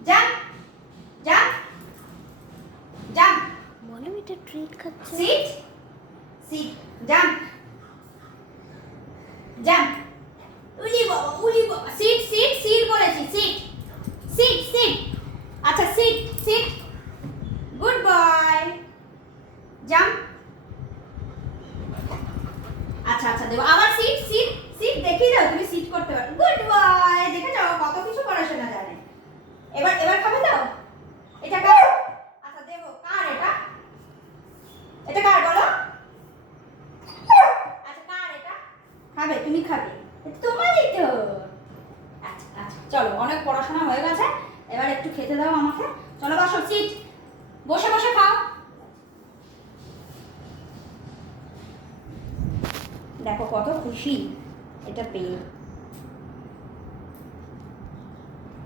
Jump jump jump মনে মিটে treat খাচ্ছে। সিট সিট জাম্প জাম্প উলি বাবা সিট সিট সিট বলেছি সিট সিট সিট আচ্ছা sit sit good boy jump আচ্ছা আচ্ছা দেবো আবার সিট সিট সিট দেখিয়ে দাও তুমি সিট করতে পারো গুড বয় দেখে যাও কত কিছু পড়াশোনা জানে এবার এবার খাবে দাও এটা কার আচ্ছা দেবো কার এটা এটা কার বলো আচ্ছা কার এটা খাবে তুমি খাবে এটা তোমারই তো আচ্ছা আচ্ছা চলো অনেক পড়াশোনা হয়ে গেছে এবার একটু খেতে দাও আমাকে চলো বসো সিট বসে বসে খাও দেখো কত খুশি এটা পেয়ে